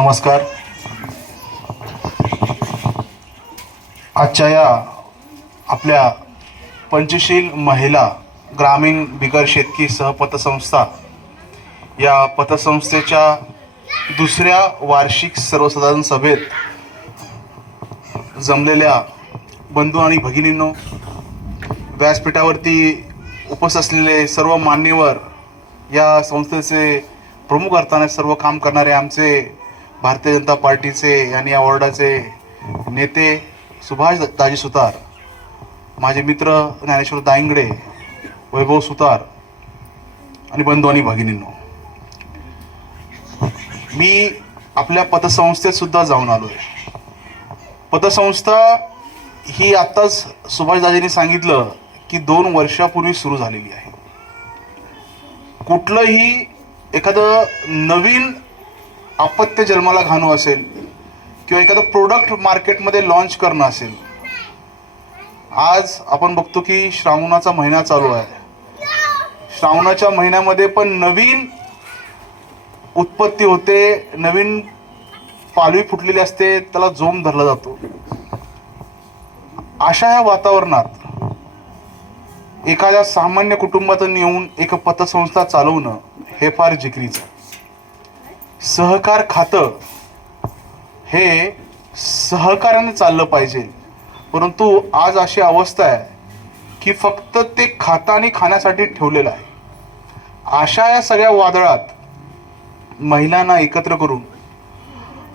नमस्कार. आजच्या या आपल्या पंचशील महिला ग्रामीण बिगर शेतकी सहपतसंस्था या पतसंस्थेच्या दुसऱ्या वार्षिक सर्वसाधारण सभेत जमलेल्या बंधू आणि भगिनींनो व्यासपीठावरती उपस्थित असलेले सर्व मान्यवर या संस्थेचे प्रमुख अर्थाने सर्व काम करणारे आमचे भारतीय जनता पार्टीचे आणि या वॉर्डाचे नेते सुभाष दाजी सुतार माझे मित्र ज्ञानेश्वर दायंगडे वैभव सुतार आणि बंधू आणि भगिनींनो. मी आपल्या पतसंस्थेत सुद्धा जाऊन आलो आहे पतसंस्था ही आत्ताच सुभाषदाजींनी सांगितलं की दोन वर्षापूर्वी सुरू झालेली आहे. कुठलंही एखादं नवीन अपत्य जन्माला घाणू असेल किंवा एखादं प्रोडक्ट मार्केटमध्ये लॉन्च करणं असेल. आज आपण बघतो की श्रावणाचा महिना चालू आहे. श्रावणाच्या महिन्यामध्ये पण नवीन उत्पत्ती होते नवीन पालवी फुटलेली असते त्याला जोम धरला जातो. अशा या वातावरणात एखाद्या सामान्य कुटुंबातून येऊन एक पतसंस्था चालवणं हे फार जिकरीचं सहकार खातं हे सहकार्याने चाललं पाहिजे. परंतु आज अशी अवस्था आहे की फक्त ते खातं आणि खाण्यासाठी ठेवलेलं आहे. अशा या सगळ्या वादळात महिलांना एकत्र करून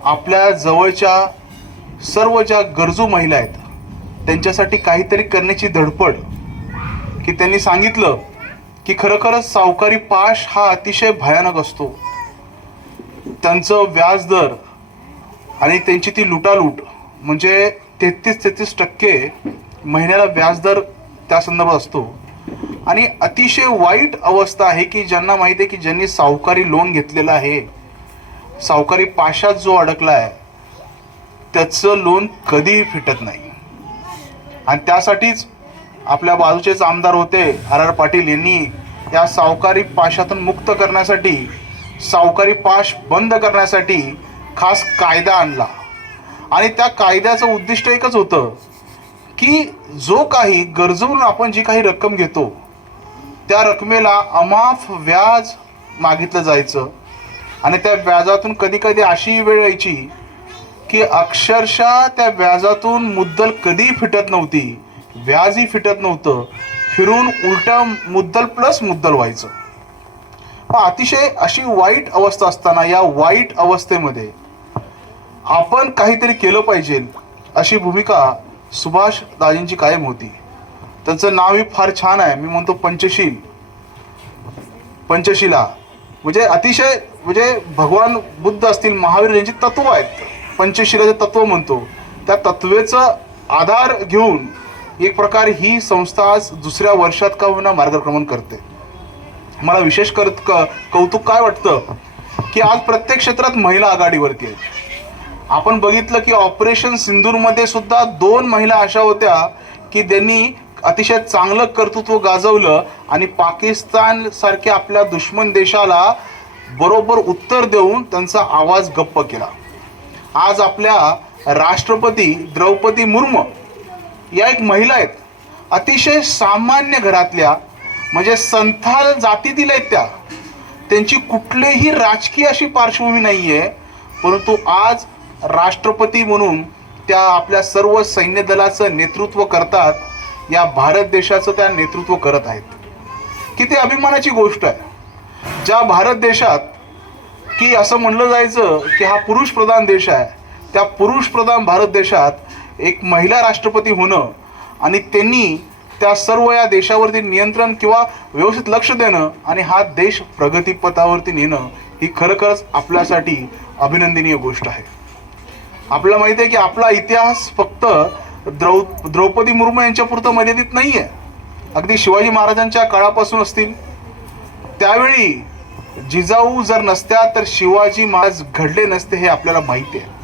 आपल्या जवळच्या सर्व ज्या गरजू महिला आहेत त्यांच्यासाठी काहीतरी करण्याची धडपड की त्यांनी सांगितलं की खरोखरच सावकारी पाश हा अतिशय भयानक असतो. त्यांचं व्याजदर आणि त्यांची ती लुटालूट म्हणजे तेहतीस तेहतीस टक्के महिन्याला व्याजदर त्या संदर्भात असतो. आणि अतिशय वाईट अवस्था आहे की ज्यांना माहिती आहे की ज्यांनी सावकारी लोन घेतलेलं आहे सावकारी पाशात जो अडकला आहे त्याचं लोन कधीही फिटत नाही. आणि त्यासाठीच आपल्या बाजूचेच आमदार होते आर आर पाटील यांनी या सावकारी पाशातून मुक्त करण्यासाठी सावकारी पाश बंद करण्यासाठी खास कायदा आणला. आणि त्या कायद्याचं उद्दिष्ट एकच होतं की जो काही गरजून आपण जी काही रक्कम घेतो त्या रकमेला अमाफ व्याज मागितलं जायचं. आणि त्या व्याजातून कधी कधी अशी वेळ यायची की अक्षरशः त्या व्याजातून मुद्दल कधीही फिटत नव्हती व्याजही फिटत नव्हतं. फिरून उलटा मुद्दल प्लस मुद्दल व्हायचं. मग अतिशय अशी वाईट अवस्था असताना या वाईट अवस्थेमध्ये आपण काहीतरी केलं पाहिजे अशी भूमिका सुभाष दाजींची कायम होती. त्यांचं नावही फार छान आहे. मी म्हणतो पंचशील. पंचशिला. म्हणजे अतिशय म्हणजे भगवान बुद्ध असतील महावीर यांची तत्व आहेत. पंचशिलाचे तत्व म्हणतो त्या तत्वेचं आधार घेऊन एक प्रकारे ही संस्था आज दुसऱ्या वर्षात का होईना मार्गक्रमण करते. मला विशेष करत क- कौतुक काय वाटतं? की आज प्रत्येक क्षेत्रात महिला आघाडीवरती आहेत आपण बघितलं की ऑपरेशन सिंदूरमध्ये सुद्धा दोन महिला अशा होत्या की त्यांनी अतिशय चांगलं कर्तृत्व गाजवलं आणि पाकिस्तान सारख्या आपल्या दुश्मन देशाला बरोबर उत्तर देऊन त्यांचा आवाज गप्प केला. आज आपल्या राष्ट्रपती द्रौपदी मुर्मू या एक महिला आहेत. अतिशय सामान्य घरातल्या म्हणजे संथाल जातीतील आहेत त्या. त्यांची कुठलीही राजकीय अशी पार्श्वभूमी नाही आहे परंतु आज राष्ट्रपती म्हणून त्या आपल्या सर्व सैन्य दलाचं नेतृत्व करतात या भारत देशाचं त्या नेतृत्व करत आहेत. किती अभिमानाची गोष्ट आहे. ज्या भारत देशात की असं म्हणलं जायचं की हा पुरुष प्रधान देश आहे त्या पुरुष प्रधान भारत देशात एक महिला राष्ट्रपती होणं आणि त्यांनी त्या सर्व या देशावरती नियंत्रण किंवा व्यवस्थित लक्ष देणं आणि हा देश प्रगतीपथावरती नेणं ही खरोखरच आपल्यासाठी अभिनंदनीय गोष्ट आहे. आपल्याला माहिती आहे की आपला इतिहास फक्त द्रौ द्रौपदी मुर्मू यांच्यापुरतं मर्यादित नाही आहे अगदी शिवाजी महाराजांच्या काळापासून असतील. त्यावेळी जिजाऊ जर नसत्या तर शिवाजी महाराज घडले नसते हे आपल्याला माहिती आहे.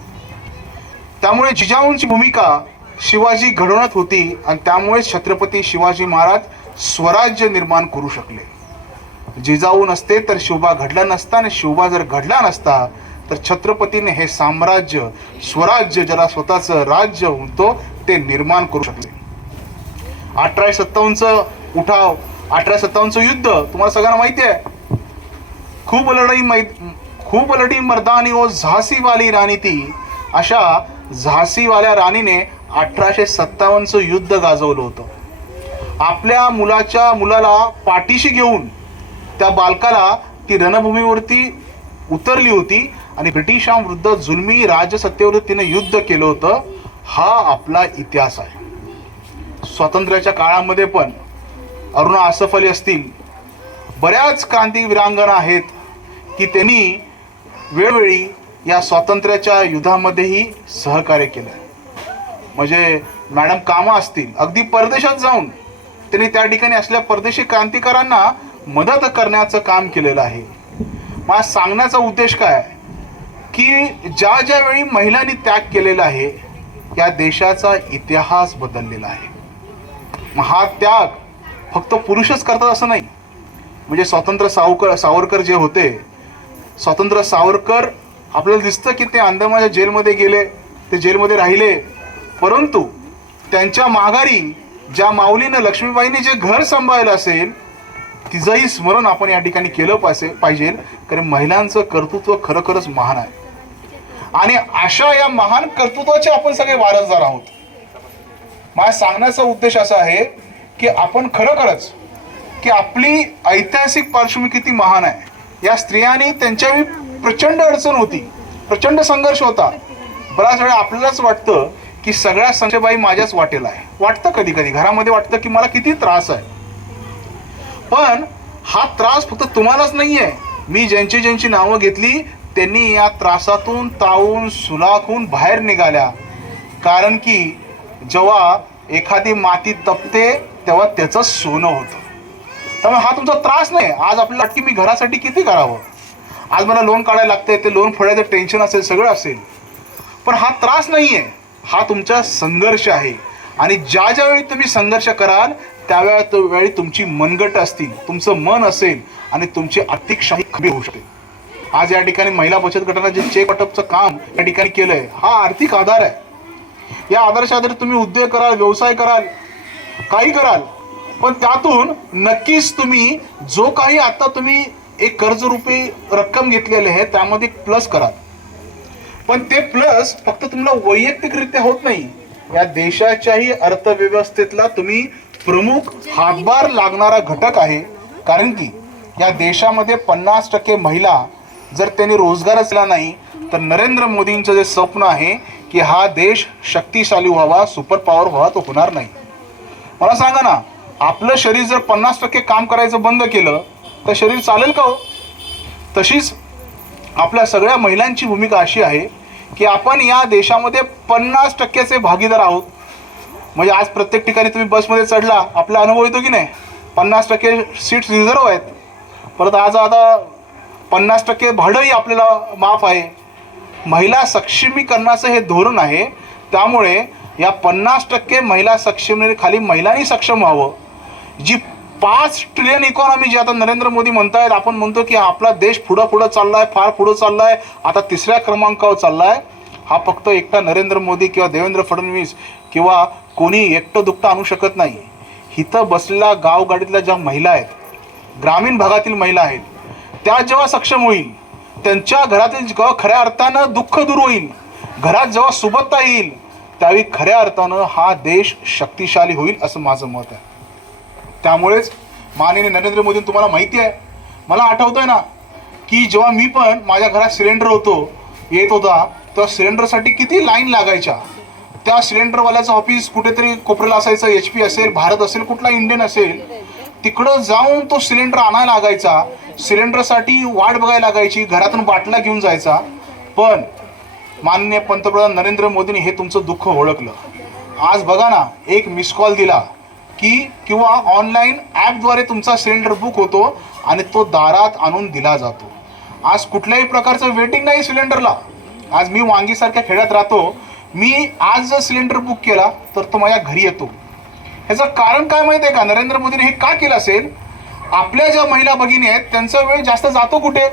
त्यामुळे जिजाऊंची भूमिका शिवाजी घडवणत होती आणि त्यामुळे छत्रपती शिवाजी महाराज स्वराज्य निर्माण करू शकले. जिजाऊ नसते तर शिवबा घडला नसता आणि शिवबा जर घडला नसता तर छत्रपतीने हे साम्राज्य स्वराज्य ज्याला स्वतःचं राज्य म्हणतो ते निर्माण करू शकले. अठराशे सत्तावन्नचं उठाव अठराशे सत्तावन्नचं युद्ध तुम्हाला सगळ्यांना माहिती आहे. खूप लढाई मै खूप लढी मर्दानी ओ झासीवाली राणी ती. अशा झासीवाल्या राणीने अठराशे सत्तावन्नचं युद्ध गाजवलं होतं. आपल्या मुलाच्या मुलाला पाठीशी घेऊन त्या बालकाला ती रणभूमीवरती उतरली होती आणि ब्रिटिशांविरुद्ध जुलमी राजसत्तेवर तिने युद्ध केलं होतं. हा आपला इतिहास आहे. स्वातंत्र्याच्या काळामध्ये पण अरुणा आसफ अली असतील. बऱ्याच क्रांतीवीरांगणा आहेत की त्यांनी वेळोवेळी या स्वातंत्र्याच्या युद्धामध्येही सहकार्य केलं. म्हणजे मॅडम कामं असतील अगदी परदेशात जाऊन त्यांनी त्या ठिकाणी असल्या परदेशी क्रांतिकारांना मदत करण्याचं काम केलेलं आहे. मला सांगण्याचा उद्देश काय? की ज्या ज्या वेळी महिलांनी त्याग केलेला आहे या देशाचा इतिहास बदललेला आहे. मग हा त्याग फक्त पुरुषच करतात असं नाही. म्हणजे स्वातंत्र्य सावकर सावरकर जे होते स्वातंत्र्य सावरकर आपल्याला दिसतं की ते अंदमानच्या जेलमध्ये गेले ते जेलमध्ये राहिले परंतु त्यांच्या माघारी ज्या माऊलीनं लक्ष्मीबाईने जे घर सांभाळलं असेल तिचंही स्मरण आपण या ठिकाणी केलं पाहिजे पाहिजे. कारण महिलांचं कर्तृत्व खरोखरच महान आहे. आणि अशा या महान कर्तृत्वाचे आपण सगळे वारसदार आहोत. माझ्या सांगण्याचा उद्देश असा आहे की आपण खरोखरच की आपली ऐतिहासिक पार्श्वभूमी किती महान आहे. या स्त्रियांनी त्यांच्यावेळी प्रचंड अडचण होती. प्रचंड संघर्ष होता. बऱ्याच वेळा आपल्यालाच वाटतं की सगळ्या संशयबाई माझ्याच वाटेला आहे. वाटतं कधी कधी घरामध्ये वाटतं की मला किती त्रास आहे. पण हा त्रास फक्त तुम्हालाच नाही आहे मी ज्यांची ज्यांची नावं घेतली त्यांनी या त्रासातून तावून सुलाखून बाहेर निघाल्या. कारण की जेव्हा एखादी माती तपते तेव्हा त्याचं सोनं होतं. त्यामुळे हा तुमचा त्रास नाही. आज आपल्याला वाटतं की मी घरासाठी किती करावं? आज मला लोन काढायला लागतंय ते लोन फोडायचं टेन्शन असेल सगळं असेल. पण हा त्रास नाही आहे हा तुमचा संघर्ष आहे. आणि ज्या ज्यावेळी तुम्ही संघर्ष कराल त्यावेळी वेळी तुमची मनगट असतील तुमचं मन असेल आणि तुमची आर्थिक शाही कमी होऊ शकते. आज या ठिकाणी महिला बचत गटांना जे चेक वाटपचं काम या ठिकाणी केलंय हा आर्थिक आधार आहे. या आधाराच्या आधारे तुम्ही उद्योग कराल व्यवसाय कराल काही कराल पण त्यातून नक्कीच तुम्ही जो काही आता तुम्ही एक कर्ज रूपी रक्कम घेतलेली आहे त्यामध्ये प्लस कराल. पण ते प्लस फक्त तुम्हाला वैयक्तिकरित्या होत नाही. या देशाच्याही अर्थव्यवस्थेतला तुम्ही प्रमुख हातभार लागणारा घटक आहे. कारण की या देशामध्ये पन्नास टक्के महिला जर त्यांनी रोजगार असला नाही तर नरेंद्र मोदींचं जे स्वप्न आहे की हा देश शक्तिशाली व्हावा सुपर पॉवर व्हावा तो होणार नाही. मला सांगा ना आपलं शरीर जर पन्नास टक्के काम करायचं बंद केलं तर शरीर चालेल का हो? तशीच आपल्या सगळ्या महिलांची भूमिका अशी आहे की आपण या देशामध्ये पन्नास टक्क्याचे भागीदार आहोत. म्हणजे आज प्रत्येक ठिकाणी तुम्ही बसमध्ये चढला आपला अनुभव येतो की नाही? पन्नास टक्के सीट्स रिझर्व आहेत. परत आज आता पन्नास टक्के भाडंही आपल्याला माफ आहे. महिला सक्षमीकरणाचं हे धोरण आहे. त्यामुळे या पन्नास टक्के महिला सक्षम खाली महिलांनी सक्षम व्हावं. जी पाच ट्रिलियन इकॉनॉमी जी आता नरेंद्र मोदी म्हणतायत आपण म्हणतो की आपला देश पुढं पुढं चाललाय फार पुढं चाललाय आता तिसऱ्या क्रमांकावर चाललाय. हा फक्त एकटा नरेंद्र मोदी किंवा देवेंद्र फडणवीस किंवा कोणी एकटं दुकटं आणू शकत नाही. इथं बसलेल्या गावगाडीतल्या ज्या महिला आहेत ग्रामीण भागातील महिला आहेत त्या जेव्हा सक्षम होईल त्यांच्या घरातील जेव्हा खऱ्या अर्थानं दुःख दूर होईल घरात जेव्हा सुबत्ता येईल त्यावेळी खऱ्या अर्थानं हा देश शक्तिशाली होईल असं माझं मत आहे. त्यामुळेच माननीय नरेंद्र मोदी तुम्हाला माहिती आहे. मला आठवतंय ना की जेव्हा मी पण माझ्या घरात सिलेंडर होतो येत होता तेव्हा सिलेंडरसाठी किती लाईन लागायच्या? त्या सिलेंडरवाल्याचं ऑफिस कुठेतरी कोपऱ्याला असायचं एच पी असेल भारत असेल कुठला इंडियन असेल तिकडं जाऊन तो सिलेंडर आणायला लागायचा. सिलेंडरसाठी वाट बघायला लागायची घरातून बाटला घेऊन जायचा. पण माननीय पंतप्रधान नरेंद्र मोदींनी हे तुमचं दुःख ओळखलं. आज बघा ना एक मिस कॉल दिला. की किंवा ऑनलाईन ॲपद्वारे तुमचा सिलेंडर बुक होतो आणि तो दारात आणून दिला जातो. आज कुठल्याही प्रकारचं वेटिंग नाही सिलेंडरला आज मी वांगीसारख्या खेड्यात राहतो. मी आज जर सिलेंडर बुक केला तर तो माझ्या घरी येतो. ह्याचं कारण काय माहिती आहे का? नरेंद्र मोदीने हे का केलं असेल? आपल्या ज्या महिला भगिनी आहेत त्यांचा वेळ जास्त जातो कुठे?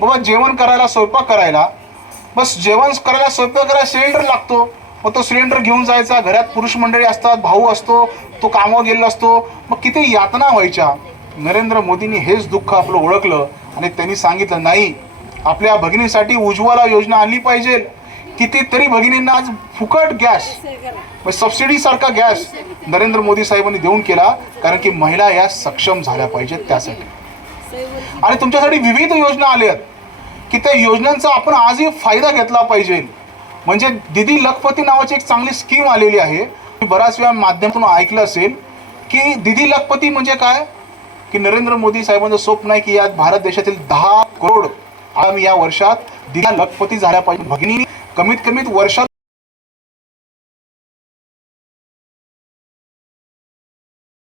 बाबा जेवण करायला स्वयंपाक करायला. बस जेवण करायला स्वयंपाक करायला सिलेंडर लागतो. मग तो सिलेंडर घेऊन जायचा घरात पुरुष मंडळी असतात भाऊ असतो तो कामावर गेलेला असतो. मग किती यातना व्हायच्या? नरेंद्र मोदींनी हेच दुःख आपलं ओळखलं आणि त्यांनी सांगितलं नाही आपल्या भगिनीसाठी उज्ज्वला योजना आणली पाहिजे. कितीतरी भगिनींना आज फुकट गॅस सबसिडी सारखा गॅस नरेंद्र मोदी साहेबांनी देऊन केला कारण की महिला या सक्षम झाल्या पाहिजेत त्यासाठी. आणि तुमच्यासाठी विविध योजना आल्या आहेत की त्या योजनांचा आपण आजही फायदा घेतला पाहिजे. म्हणजे दिदी लखपती नावाची एक चांगली स्कीम आलेली आहे. मी बऱ्याच वेळा माध्यमातून ऐकलं असेल की दिदी लखपती म्हणजे काय? की नरेंद्र मोदी साहेबांचं स्वप्न आहे की या भारत देशातील दहा करोड आम्ही या वर्षात दिदी लखपती झाल्या पाहिजे. भगिनी कमीत कमीत वर्षात